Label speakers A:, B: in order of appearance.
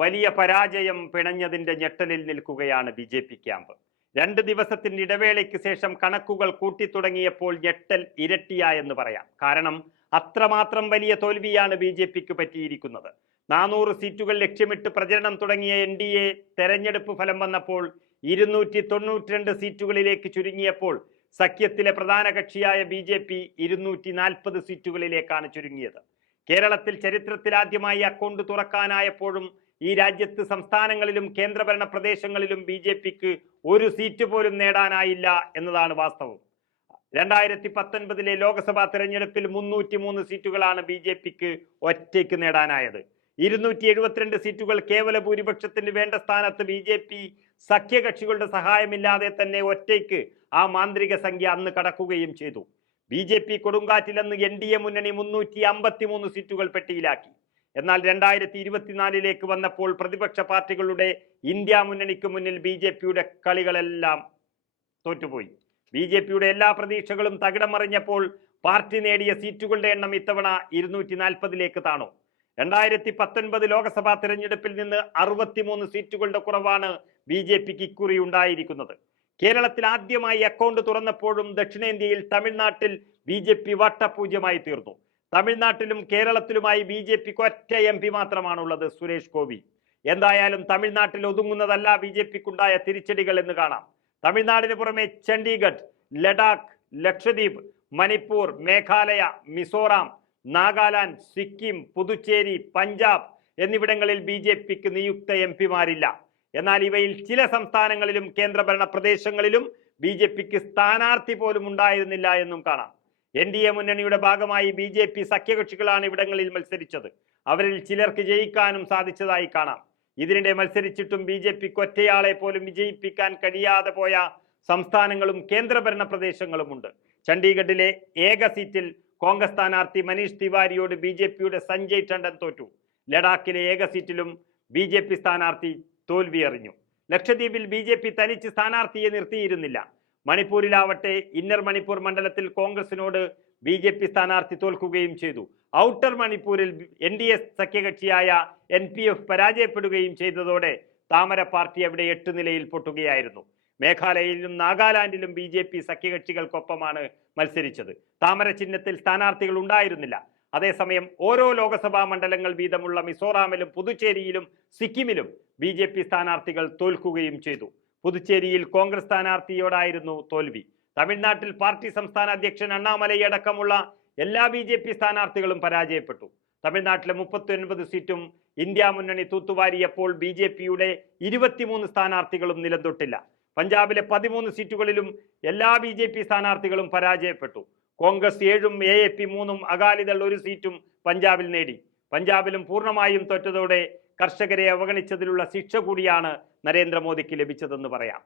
A: വലിയ പരാജയം പിണഞ്ഞതിന്റെ ഞെട്ടലിൽ നിൽക്കുകയാണ് ബി ജെ പി ക്യാമ്പ്. രണ്ട് ദിവസത്തിന്റെ ഇടവേളയ്ക്ക് ശേഷം കണക്കുകൾ കൂട്ടിത്തുടങ്ങിയപ്പോൾ ഞെട്ടൽ ഇരട്ടിയായെന്ന് പറയാം. കാരണം അത്രമാത്രം വലിയ തോൽവിയാണ് ബി ജെ പിക്ക് പറ്റിയിരിക്കുന്നത്. നാനൂറ് സീറ്റുകൾ ലക്ഷ്യമിട്ട് പ്രചരണം തുടങ്ങിയ എൻ ഡി എ തെരഞ്ഞെടുപ്പ് ഫലം വന്നപ്പോൾ ഇരുന്നൂറ്റി തൊണ്ണൂറ്റിരണ്ട് സീറ്റുകളിലേക്ക് ചുരുങ്ങിയപ്പോൾ സഖ്യത്തിലെ പ്രധാന കക്ഷിയായ ബി ജെ പി ഇരുന്നൂറ്റി നാൽപ്പത് സീറ്റുകളിലേക്കാണ് ചുരുങ്ങിയത്. കേരളത്തിൽ ചരിത്രത്തിലാദ്യമായി അക്കൗണ്ട് തുറക്കാനായപ്പോഴും ഈ രാജ്യത്ത് സംസ്ഥാനങ്ങളിലും കേന്ദ്രഭരണ പ്രദേശങ്ങളിലും ബി ജെ പിക്ക് ഒരു സീറ്റ് പോലും നേടാനായില്ല എന്നതാണ് വാസ്തവം. രണ്ടായിരത്തി പത്തൊൻപതിലെ ലോക്സഭാ തെരഞ്ഞെടുപ്പിൽ മുന്നൂറ്റി മൂന്ന് സീറ്റുകളാണ് ബി ജെ പിക്ക് ഒറ്റയ്ക്ക് നേടാനായത്. ഇരുന്നൂറ്റി എഴുപത്തിരണ്ട് സീറ്റുകൾ കേവല ഭൂരിപക്ഷത്തിന് വേണ്ട സ്ഥാനത്ത് ബി ജെ പി സഖ്യകക്ഷികളുടെ സഹായമില്ലാതെ തന്നെ ഒറ്റയ്ക്ക് ആ മാന്ത്രിക സംഖ്യ അന്ന് കടക്കുകയും ചെയ്തു. ബി ജെ പി കൊടുങ്കാറ്റിലെന്ന് എൻ ഡി എ മുന്നണി മുന്നൂറ്റി അമ്പത്തി മൂന്ന് സീറ്റുകൾ പെട്ടിയിലാക്കി. എന്നാൽ രണ്ടായിരത്തി ഇരുപത്തിനാലിലേക്ക് വന്നപ്പോൾ പ്രതിപക്ഷ പാർട്ടികളുടെ ഇന്ത്യ മുന്നണിക്ക് മുന്നിൽ ബി ജെ പിയുടെ കളികളെല്ലാം തോറ്റുപോയി. ബി ജെ പിയുടെ എല്ലാ പ്രതീക്ഷകളും തകിടം മറിഞ്ഞപ്പോൾ പാർട്ടി നേടിയ സീറ്റുകളുടെ എണ്ണം ഇത്തവണ ഇരുന്നൂറ്റി നാൽപ്പതിലേക്ക് താണു. രണ്ടായിരത്തി പത്തൊൻപത് ലോക്സഭാ തെരഞ്ഞെടുപ്പിൽ നിന്ന് അറുപത്തിമൂന്ന് സീറ്റുകളുടെ കുറവാണ് ബി ജെ പിക്ക് ഇക്കുറി ഉണ്ടായിരിക്കുന്നത് കേരളത്തിൽ ആദ്യമായി അക്കൗണ്ട് തുറന്നപ്പോഴും ദക്ഷിണേന്ത്യയിൽ തമിഴ്നാട്ടിൽ ബി ജെ പി വട്ടപൂജ്യമായി തീർന്നു. തമിഴ്നാട്ടിലും കേരളത്തിലുമായി ബി ജെ പിക്ക് ഒറ്റ എം പി മാത്രമാണുള്ളത് സുരേഷ് ഗോപി. എന്തായാലും തമിഴ്നാട്ടിൽ ഒതുങ്ങുന്നതല്ല ബി ജെ പിക്കുണ്ടായ തിരിച്ചടികൾ എന്ന് കാണാം. തമിഴ്നാടിന് പുറമെ ചണ്ഡീഗഡ് ലഡാക്ക് ലക്ഷദ്വീപ് മണിപ്പൂർ മേഘാലയ മിസോറാം നാഗാലാൻഡ് സിക്കിം പുതുച്ചേരി പഞ്ചാബ് എന്നിവിടങ്ങളിൽ ബി ജെ പിക്ക് നിയുക്ത എം പിമാരില്ല. എന്നാൽ ഇവയിൽ ചില സംസ്ഥാനങ്ങളിലും കേന്ദ്രഭരണ പ്രദേശങ്ങളിലും ബി ജെ പിക്ക് സ്ഥാനാർത്ഥി പോലും ഉണ്ടായിരുന്നില്ല എന്നും കാണാം. എൻ ഡി എ മുന്നണിയുടെ ഭാഗമായി ബി ജെ പി സഖ്യകക്ഷികളാണ് ഇവിടങ്ങളിൽ മത്സരിച്ചത്. അവരിൽ ചിലർക്ക് ജയിക്കാനും സാധിച്ചതായി കാണാം. ഇതിനിടെ മത്സരിച്ചിട്ടും ബി ജെ പിക്ക് ഒറ്റയാളെ പോലും വിജയിപ്പിക്കാൻ കഴിയാതെ പോയ സംസ്ഥാനങ്ങളും കേന്ദ്രഭരണ പ്രദേശങ്ങളുമുണ്ട്. ചണ്ഡീഗഡിലെ ഏക സീറ്റിൽ കോൺഗ്രസ് സ്ഥാനാർത്ഥി മനീഷ് തിവാരിയോട് ബി ജെ പിയുടെ സഞ്ജയ് ടണ്ടൻ തോറ്റു. ലഡാക്കിലെ ഏക സീറ്റിലും ബി ജെ പി സ്ഥാനാർത്ഥി തോൽവിയറിഞ്ഞു. ലക്ഷദ്വീപിൽ ബി ജെ പി തനിച്ച് സ്ഥാനാർത്ഥിയെ നിർത്തിയിരുന്നില്ല. മണിപ്പൂരിലാവട്ടെ ഇന്നർ മണിപ്പൂർ മണ്ഡലത്തിൽ കോൺഗ്രസിനോട് ബി ജെ പി സ്ഥാനാർത്ഥി തോൽക്കുകയും ചെയ്തു. ഔട്ടർ മണിപ്പൂരിൽ എൻ ഡി എസ് സഖ്യകക്ഷിയായ എൻ പി എഫ് പരാജയപ്പെടുകയും ചെയ്തതോടെ താമര പാർട്ടി അവിടെ എട്ട് നിലയിൽ പൊട്ടുകയായിരുന്നു. മേഘാലയയിലും നാഗാലാൻഡിലും ബി ജെ പി സഖ്യകക്ഷികൾക്കൊപ്പമാണ് മത്സരിച്ചത്. താമര ചിഹ്നത്തിൽ സ്ഥാനാർത്ഥികൾ ഉണ്ടായിരുന്നില്ല. അതേസമയം ഓരോ ലോക്സഭാ മണ്ഡലങ്ങൾ വീതമുള്ള മിസോറാമിലും പുതുച്ചേരിയിലും സിക്കിമിലും ബി സ്ഥാനാർത്ഥികൾ തോൽക്കുകയും ചെയ്തു. പുതുച്ചേരിയിൽ കോൺഗ്രസ് സ്ഥാനാർത്ഥിയോടായിരുന്നു തോൽവി. തമിഴ്നാട്ടിൽ പാർട്ടി സംസ്ഥാന അധ്യക്ഷൻ അണ്ണാമലൈ അടക്കമുള്ള എല്ലാ ബി ജെ പി സ്ഥാനാർത്ഥികളും പരാജയപ്പെട്ടു. തമിഴ്നാട്ടിലെ മുപ്പത്തി സീറ്റും ഇന്ത്യ മുന്നണി തൂത്തുവാരിയപ്പോൾ ബി ജെ പിയുടെ ഇരുപത്തിമൂന്ന് സ്ഥാനാർത്ഥികളും നിലംതൊട്ടില്ല. പഞ്ചാബിലെ പതിമൂന്ന് സീറ്റുകളിലും എല്ലാ ബി ജെ പി സ്ഥാനാർത്ഥികളും പരാജയപ്പെട്ടു. കോൺഗ്രസ് ഏഴും എ എ പി മൂന്നും അകാലിദൾ ഒരു സീറ്റും പഞ്ചാബിൽ നേടി. പഞ്ചാബിലും പൂർണമായും തോറ്റതോടെ കർഷകരെ അവഗണിച്ചതിലുള്ള ശിക്ഷ കൂടിയാണ് നരേന്ദ്രമോദിക്ക് ലഭിച്ചതെന്ന് പറയാം.